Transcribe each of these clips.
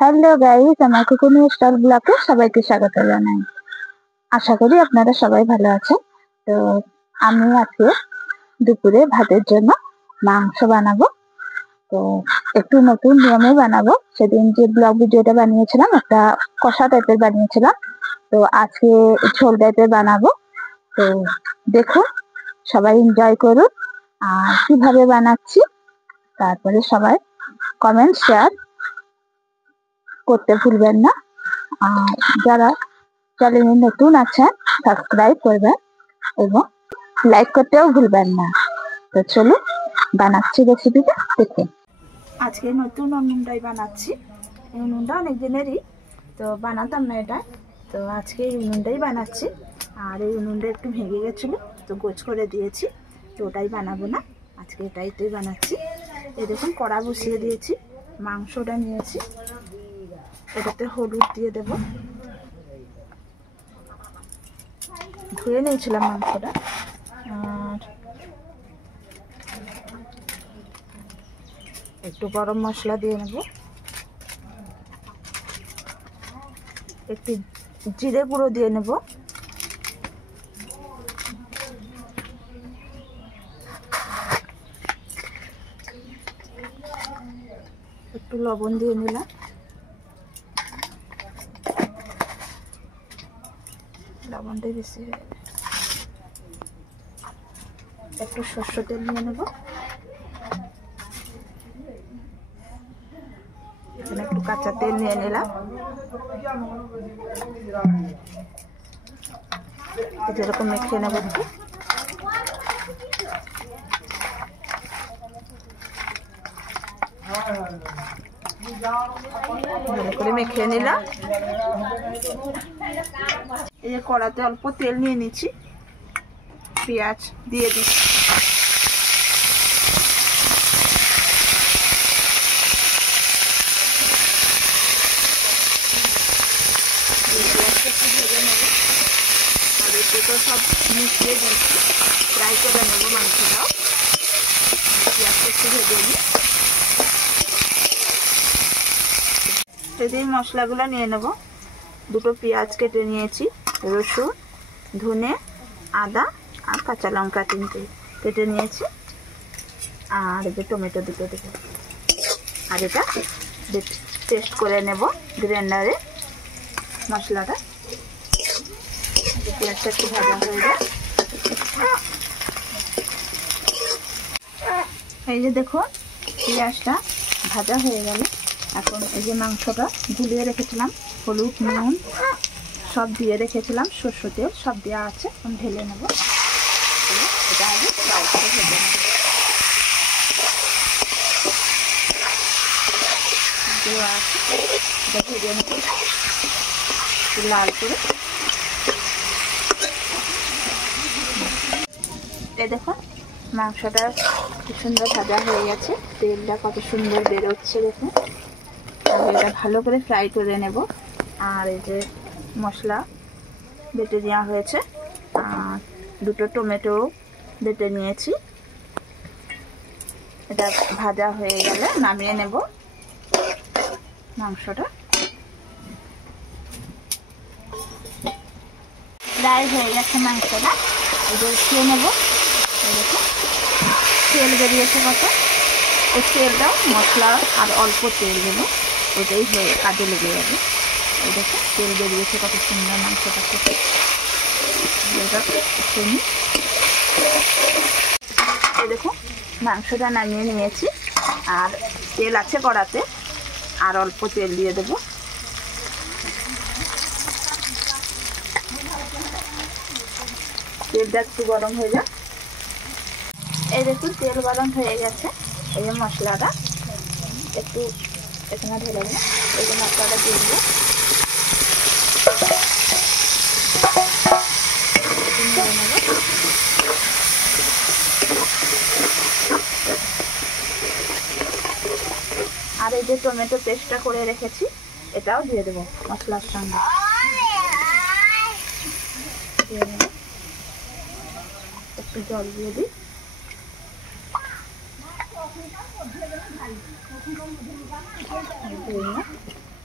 Hello guys, আমার কুকুনি style ব্লগে সবাইকে স্বাগত জানাই। আশা করি আপনারা সবাই ভালো আছেন। তো আমি আজকে দুপুরে ভাতের জন্য মাংস বানাবো। তো একটু নতুন নিয়মে বানাবো। সেদিন যে ব্লগ ভিডিওটা বানিয়েছিলাম একটা কষা টাইপের বানিয়েছিলাম, তো আজকে ঝোল টাইপের বানাবো। তো দেখুন, সবাই এনজয় করুন। আর কিভাবে বানাচ্ছি তারপরে সবাই কমেন্ট শেয়ার করতে ভুলবেন না। আর যারা চ্যানেলে নতুন আছেন সাবস্ক্রাইব করবেন এবং লাইক করতেও ভুলবেন না। তো চলুন বানাচ্ছি রেসিপিটা দেখে। আজকে নতুন উনুনটাই বানাচ্ছি। এই উনুনটা অনেক দিনেরই, তো বানাতাম না এটা। তো আজকে এই উনুনটাই বানাচ্ছি। আর এই উনুনটা একটু ভেঙে গেছিলো, তো গোছ করে দিয়েছি। তো ওটাই বানাবো না, আজকে এটাইতেই বানাচ্ছি। এই দেখুন, কড়া বসিয়ে দিয়েছি, মাংসটা নিয়েছি, এটাতে হলুদ দিয়ে দেব। ধুয়ে নিয়েছিলাম মাংসটা। আর একটু গরম মশলা দিয়ে নেব, একটু জিরে গুঁড়ো দিয়ে নেব, একটু লবণ দিয়ে নিলাম, লবণটা বেশি হয়ে যাবে। একটু সরষের তেল নিয়ে নেব, এখানে একটু কাঁচা তেল নিয়ে নিলাম। যেরকম মেখে নেব, একটু ভালো করে মেখে নিলাম। এই যে কড়াতে অল্প তেল নিয়ে নিচ্ছি, পেঁয়াজ দিয়ে দিচ্ছি। আর এতে তো সব মিশিয়ে দিচ্ছি, ফ্রাই করে নেবো মাংসটাও। পেঁয়াজটা একটু ভেজে নিই, সেদিন মশলাগুলো নিয়ে নেব। দুটো পেঁয়াজ কেটে নিয়েছি, রসুন, ধনে, আদা আর কাঁচা লঙ্কা তিনটে কেটে নিয়েছি। আর এই যে টমেটো দুটো দেবো। আর এটা পেস্ট করে নেব গ্রাইন্ডারে মশলাটা। পেঁয়াজটা একটু ভাজা হয়ে যায়। এই যে দেখুন, পেঁয়াজটা ভাজা হয়ে গেল। এখন এই যে মাংসটা গুলিয়ে রেখেছিলাম, হলুদ নুন সব দিয়ে রেখেছিলাম, সরষের তেল সব দেওয়া আছে, এখন ঢেলে নেব। এটা আগে ফ্রাই করে ভেজে নেব, দেওয়া আছে, এটা ভেজে নেব লাল করে। এই দেখুন, মাংসটা খুব সুন্দর ভাজা হয়ে গেছে, তেলটা কত সুন্দর বেরোচ্ছে দেখুন। আর এটা ভালো করে ফ্রাই করে নেব। আর এই যে মশলা বেটে নেওয়া হয়েছে, আর দুটো টমেটো বেটে নিয়েছি। এটা ভাজা হয়ে গেলে নামিয়ে নেব মাংসটা। ফ্রাই হয়ে গেছে মাংসটা, এবার খেয়ে নেব। দেখুন, তেল বেরিয়েছে কত। এই তেলটাও মশলা আর অল্প তেল দেবো, ওটাই হয়ে কাজে লেগে যাবে। এই দেখুন, তেল বেরিয়েছে কত সুন্দর মাংসটা থেকে। এই দেখুন, মাংসটা নামিয়ে নিয়েছি। আর তেল আছে কড়াতে, আর অল্প তেল দিয়ে দেবো। তেলটা একটু গরম হয়ে যাক। এই দেখুন, তেল গরম হয়ে গেছে। এই যে মশলাটা একটু এখানে ঢেলে দেবো, এই যে মশলাটা দিয়ে দেবো। আর এই যে টমেটো পেস্টটা করে রেখেছি, এটাও দিয়ে দেবো মশলার সঙ্গে। একটু জল দিয়ে দিই।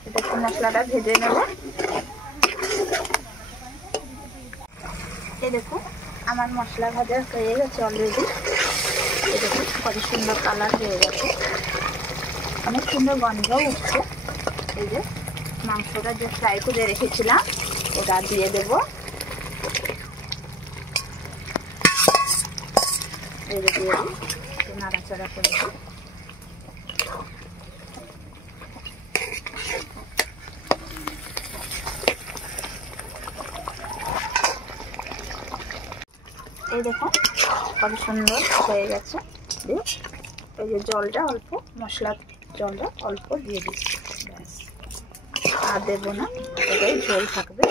এটা একটু মশলাটা ভেজে নেব। এই দেখুন আমার মশলা ভাজা হয়ে গেছে অলরেডি। এই দেখুন কত সুন্দর কালার হয়ে গেছে, অনেক সুন্দর গন্ধও উঠছে। এই যে মাংসটা যে ফ্রাই করে রেখেছিলাম ওটা দিয়ে দেব। এই যে দিয়ে দিই, নাড়াচাড়া করে দিই। এই দেখুন কত সুন্দর হয়ে গেছে। এই যে জলটা অল্প, মশলার জলটা অল্প দিয়ে দিচ্ছি, ব্যাস আর দেবো না, এটাই ঝোল থাকবে।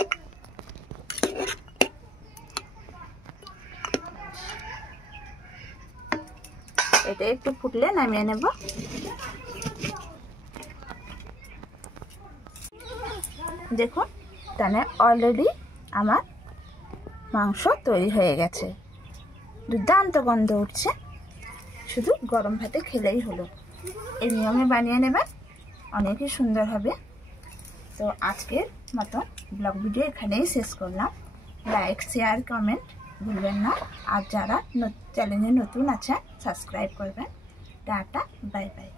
এটা একটু ফুটলে নামিয়ে নেব। দেখুন তাহলে অলরেডি আমার মাংস তৈরি হয়ে গেছে, দুর্দান্ত গন্ধ উঠছে। শুধু গরম ভাতে খেলেই হলো। এই নিয়মে বানিয়ে নেবেন, অনেকই সুন্দর হবে। তো আজকের মতো ব্লগ ভিডিও এখানেই শেষ করলাম। লাইক শেয়ার কমেন্ট ভুলবেন না, আর যারা চ্যানেলে নতুন আছেন সাবস্ক্রাইব করবেন। Tata bye bye.